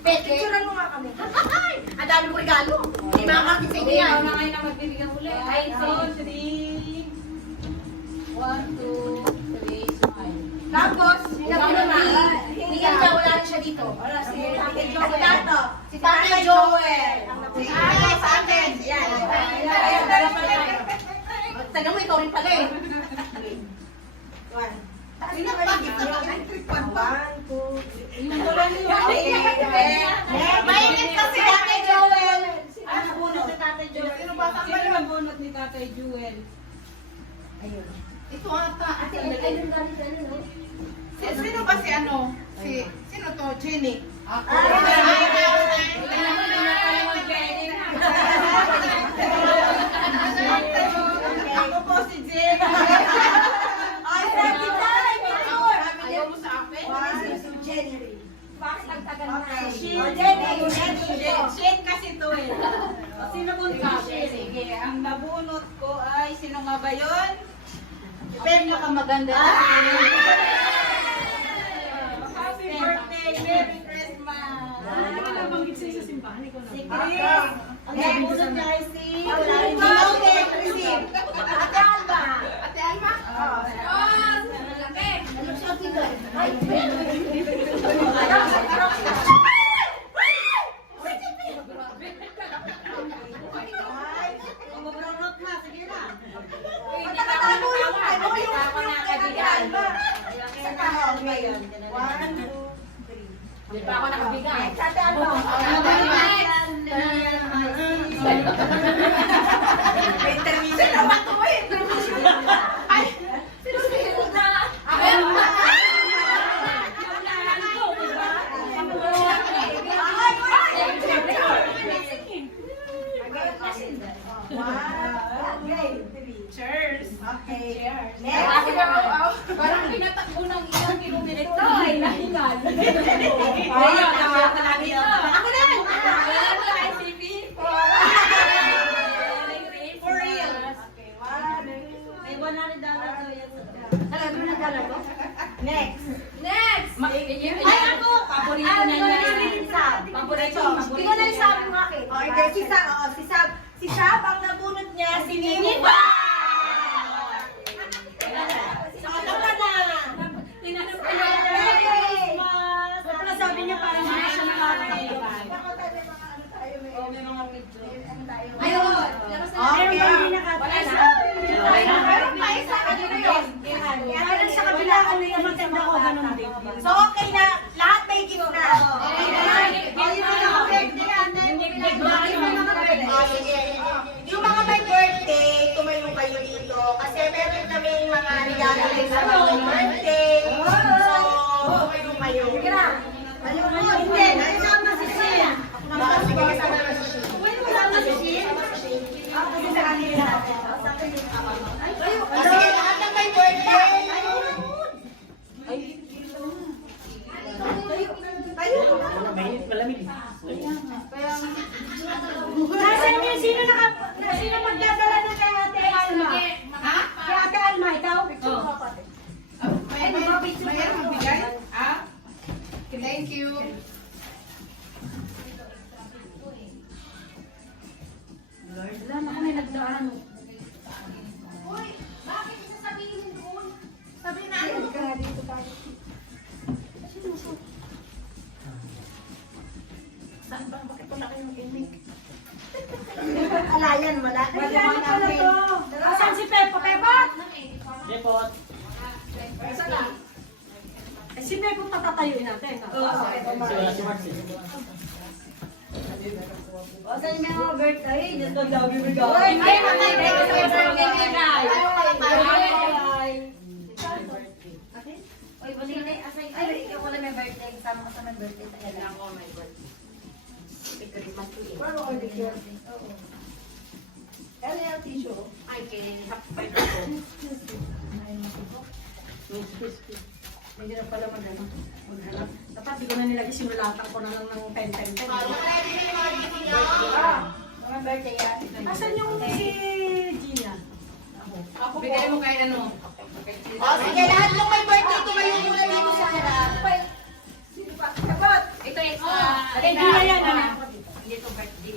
Picturean mo nga kami. Ang dami mo regalo. Hindi makakakit sa inyo yan. Ikaw na ngayon na magbibigyan uli. Ay, 3. 1, 2, 3, smile. Tapos, hindi niya wala na siya dito. Si Tatay Joel. Ay, sa akin. Yan. Taga mo, ikaw rin pala eh. Mainit kasi Tatay Joel. Ano bunot ni Tatay Joel? Sino ang bunot ni Tatay Joel? Ayun. Ito ata. Sino ba si ano? Sino to? Jenny. Ako. Ako po si Jenny. Ay, sabi tayo. Ayaw mo sa akin? Jenny. Bakit nagtagal na? Shane kasi to eh. Sino bunot ka? Sige, ang nabunot ko ay sino nga ba yun? Pero ka maganda. Happy birthday! Merry Christmas! Nabanggit sa'yo sa simbahan, ikaw na. Si Chris! Ang nabunot niya ay si... Ate Alba. Ate Alma? Ano siya dito? Ay, Magbunot na, sige na. Di pa ako nakabigay. Sino ba ito eh? Ay, sino na? Cheers. Okay. Cheers. Parang pinatakbo ng isang kilong direkto. Ay, nahingal. Ako na! For real. May $100 daw yan. Alam mo na dala ko? Next. Next! Ay, ako! Paborito na niya. Paborito. Hindi ko na yung sabi mo akin. Okay, si Sab, ang nabunot niya, si Nini pa! Ano ka na? Tinanong ko Ay! na. Sabi niya parang hindi siya nakakatakipan. May mga picture. Ayun! Okay. Meron pa isa kanina yun. Parang sa kabila, ano yung maganda ko, ganun din. So, okay na. Lahat may gift na. Okay na. Yung mga may birthday, tumayo kayo dito. Kasi meron kami mga regalo sa mga birthday. So, tumayo. Sige na. Hindi. Nasama si Shin. Sige, kasama na si Shin. Kasama si Shin? Ako kasi sa kanila. Sige, lahat ng may birthday. Nasaan yun? Sino magdadala na kay Ate Alma? Ha? Kay Ate Alma, ikaw? Mayroon magbigay? Ha? Thank you. Wala na kami nagdaan. Uy, bakit isasabihin doon? Sabi na ano? Saan ba? Bakit wala kayong kinig? Alayan, wala. Nagdaan pala to. Asan si Pepo? Pepo? Eh, si Pepo patatayuin natin. O, saan yung mga birthday? Diyos ko, love you, regalo. Uy, Hindi, ay, mamay, ay, birthday, ay, birthday, ay, birthday. Uy, balik na. Ay, ikaw wala may birthday. Kasama ka sa may birthday. Tagal lang. Ako may birthday. Paano ko nag-birthday? Oo. Ano yung tissue? Ay, kinihapay ko. Hindi na pala maghanap. Dapat di ko na nilagay, sinulatan ko na lang ng pen-pen-pen. Mga birthday yan. Asan yung si Gina? Ako bigay mo kay ano? O, sige, lahat ng may birthday, tumayo muna dito sa harap. Sagot! Ito extra. Hindi na yan, ano? Hindi ito birthday.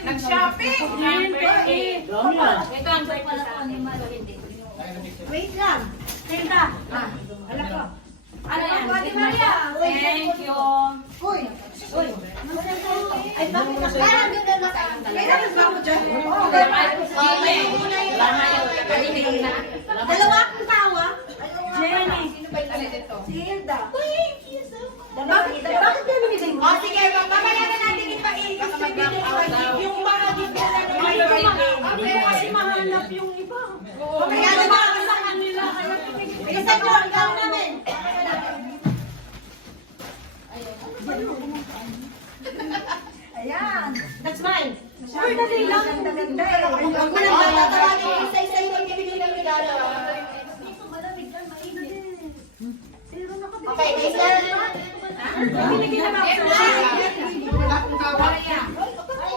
Nag-shopping! Ito ang birthday sa akin. Hindi. Wait lang. Tinda. Alam ko. Ano yan? Ate Maria. Thank you. Uy. Uy. Ay, bakit na? Kailan ba ako dyan? Dalawa akong tawa. Jenny. Sino ba yung talit ito? Si Hilda. Bakit kami binigay mo? O sige, mamaya na natin ipa-i-distribute yung mga gift na Hindi ko kasi mahanap yung iba. Mamaya na natin sa kanila. Bilisan nyo ang gown namin. Ayan. That's mine. Uy, dali lang. Ganda eh. Huwag mo nang matatawagin yung isa-isa yung magbibigay ng regalo. Okay, Jason. Binigyan na ako.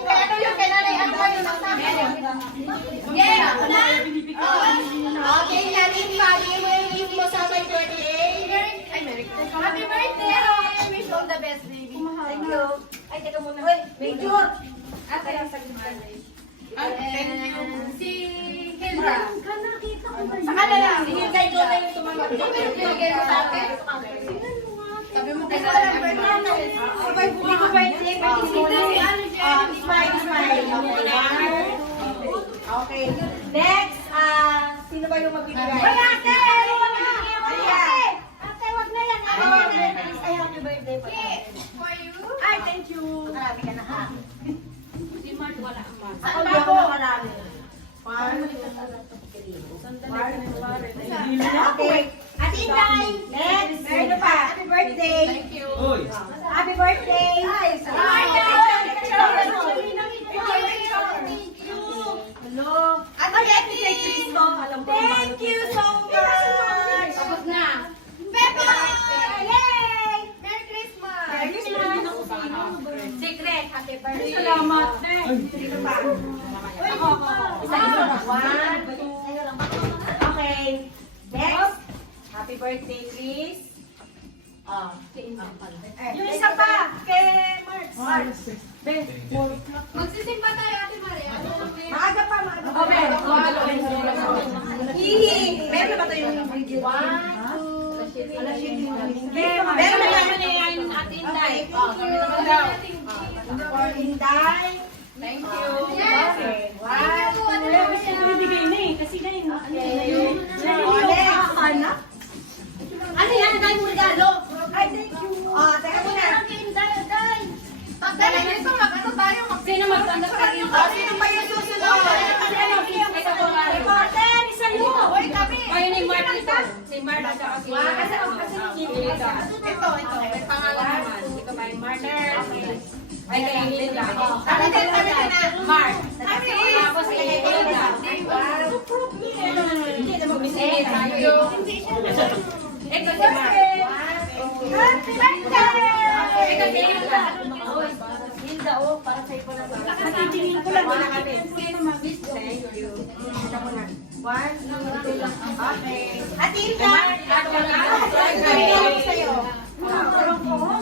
Ano yung kanalay? Ano ba yung masabi? Yeah, ako na. Okay, natin pagi mo yung gift mo sa my birthday. Happy birthday! Wish all the best, baby. Thank you. Ay, teka muna. Uy, picture. Ate, thank you. Si Hilda. Sa kanila. Sige, kay Joe na yung tumawag. Bigay mo sa akin. Sabi mo kay Hindi ko birthday. Smile, smile. Okay. Next, sino ba yung magbibigay? Ay, ate! Ano ba na? Ayan. Ate, wag na yan. Ay, happy birthday pa. for you. Ay, thank you. Marami ka na ha. Si Mark wala ang Mark. Ako ba ako? Marami. Okay. Ate Inday. Next. Meron pa. Happy birthday. Thank you. Happy birthday. Ay, Hello. Ate Betty. Thank you so much. Tapos na. Peppa. Yay. Merry Christmas! Merry Christmas. Secret. Happy birthday. Salamat. Dito pa. One, two. Okay. Next. Happy birthday, Chris. Yung isa pa. Kay Mark. Magsisimba tayo, Ate Maria. Maaga pa, maaga pa. Hihi. Meron ba tayong video? Meron na yan. Ayun atin dahil. For Inday. Thank you. Okay. One, two. Bibigay na eh. Kasi na yun. Next. Ano yan? Dahil mo regalo. Ay, thank you. Teka muna. Dali, dito mag-ano tayo? Sino magtanggap ka rin? Sino pa yung susunod? Ito po nga. Reporter, isa yun. Uy, kami! Ayun yung Mark ito. Si Mark at saka si Hilda. Ito. May pangalan naman. Ito ba yung Mark? Ay, kay Hilda. Kami din na. Mark. Tapos kay Hilda. Hindi na mag-bisay tayo. Ito si Mark. Happy birthday! Ito si Hilda. Hilda, para sa iyo na ba? Natitingin ko lang. Thank you. One, two, okay. At Hilda! Sa'yo.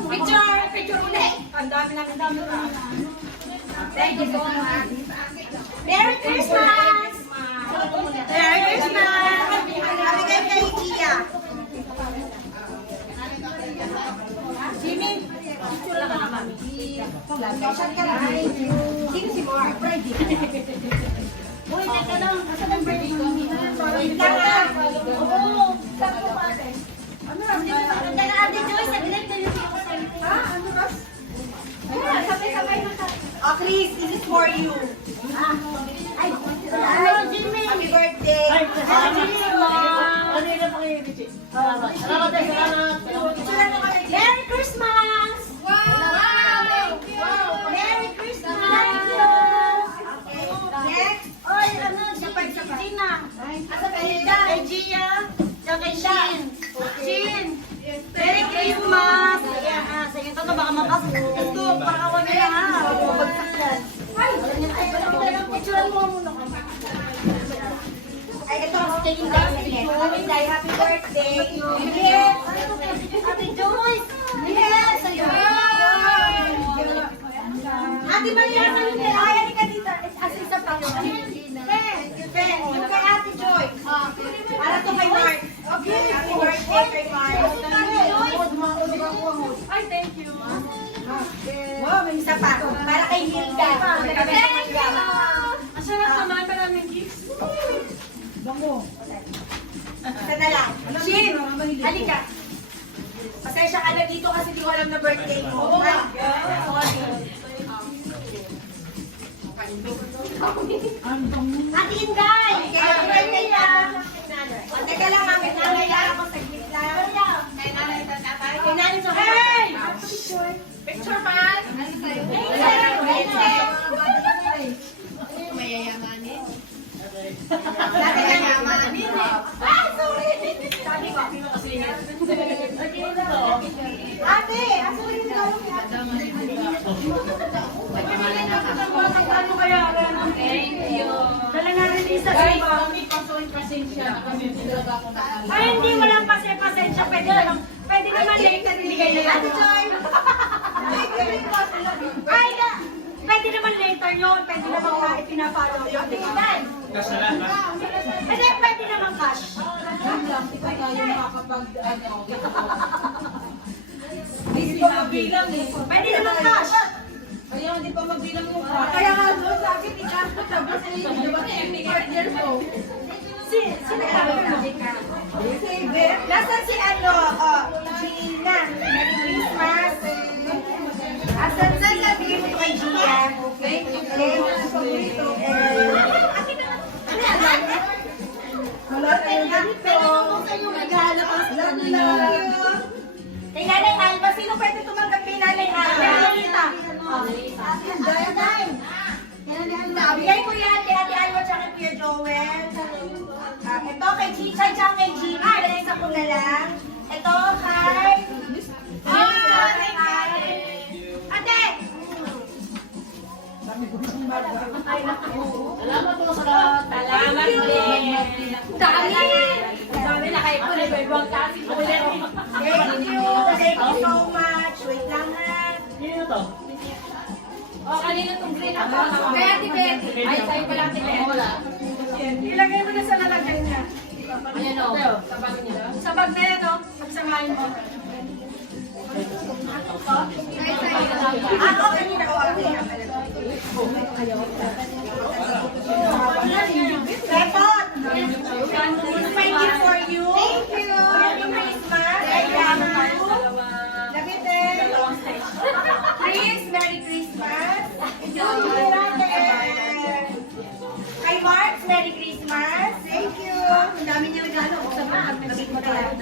Picture! Picture ulit! Ang dami namin. Thank you so much. Merry Christmas! Merry Christmas! Happy kayo kay Iya. Jimmy, picture lang naman. Social ka lang. Sino si Mark? Uy, teka lang. Asa ng birthday ko? Wait lang ha. Oo. Saan ko pa ate? Ano lang? Ate Joyce, saglit na yung Ano ras? sabay-sabay na ka. Oh, Chris, this is for you. Ay, Jimmy. happy birthday. Happy Merry Christmas! Wow! Thank you! Merry Christmas. Okay, next. Oy, ano? Sabay-sabay na. Asa ba Hilda? Kay Gia. Tsaka kay Shin. Shin. Merry Christmas! Sige, ito na baka makasusto. Pakawan niya ha. Mabagsak yan. Ay, picturean mo muna. Ay, ito ang taking down. Happy birthday. Yes. Shin, halika. Pasensya ka na dito kasi di ko alam na birthday mo. Oo nga. Ate Inday! Happy birthday ka! Teka lang, mami. Nangyayaran ako saglit lang. Kay nanay sa tatay. Kay nanay sa tatay. Hey! Picture man! Mayayamanin. Dati yayamanin eh. Ah, sorry! Sabi ko. Ate! Aso rin ito? Thank you. Dala na rin isa Guys, sa kami pasukin pasensya na kasi talaga ako nakala. Ay, hindi, walang pasensya. Pwede naman late na nilagay na yan. Ate Joy! Ay, pwede naman later yun. Pwede naman kahit pinapollow yun. Di ba? Hindi, pwede naman cash. Yun lang, ikaw tayo makakapag, ano, hindi pa mabilang eh. Pwede naman cash. Kaya hindi pa mabilang yung price. Kaya nga doon, sabi ni Carlo, sabi sa inyo, di ba? Years old. Sino ka? Nasaan si ano? Gina. Merry Christmas. Asan sa sabihin mo kay Gina? Thank you. Kay Nanay Alba, sino pwede tumanggap kay Nanay Alba? Bigay ko yan kay Ate Alba at kay Kuya Joel. Ito kay Chicha at kay Gina. Isa ko na lang. Ito kay... Ate! Salamat po sa lahat. Salamat din. Dami na kayo po. Ibang kasi po. Thank you! Thank you so much! Wait lang ha! Oh, kanina itong green ako. Kaya Ate Betty. Ay, sa'yo pala Ate Betty. Wala. Ilagay mo na sa lalagay niya. Ayan o. Sabang niya. Sa bag na yan, pagsamahin mo. Ako kanina ko ang Repot! Thank you for you. Thank you. Merry Christmas. Thank you. Labitin. Chris, Merry Christmas. Kay Mark, Merry Christmas. Thank you. Ang dami niya regalo. Sa mga labit mo tayo.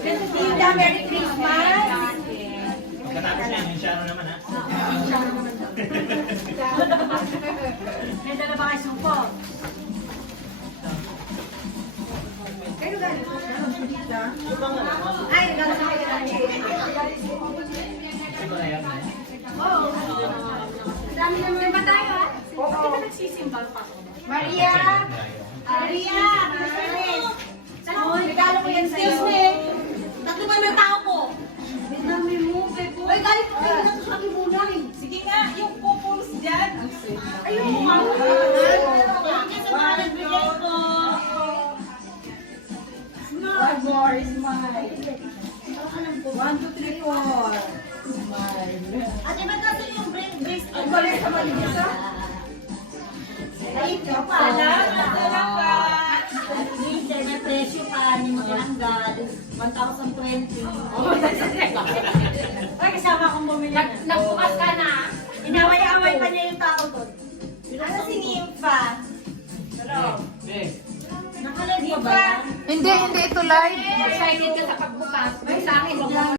Tita, Merry Christmas. Katapos yan, yung Sharon naman ha. May dala ba kayo sumpo? Kayo galing? Ay, regalo sa kayo. Ito na yan. Oo. Ang dami naman. Diba tayo ah? Bakit ba nagsisimbal pa? Maria! Maria! Regalo ko yan sa'yo. Excuse me. Tatlo ba ng tao ko? Ang dami mo, Bebo. Ay, galing ko kayo na sa aking bunay. Sige nga, yung pupils dyan. Ayun, mga Thank you sa mga nagbigay ko. One more is mine. 1, 2, 3, 4. Ate, ba't natin yung brace? Ang galing sa Malibisa. Thank you pa. Salamat. Minsan may presyo pa, hindi mo tinanggal. 1,020. Ay, kasama akong bumili. Nagbukas ka na. Inaway-away pa niya yung tao doon. Ano si Nympha? Nakalagay pa ba? Hindi ito live. Excited ka sa pagbukas. May sa akin.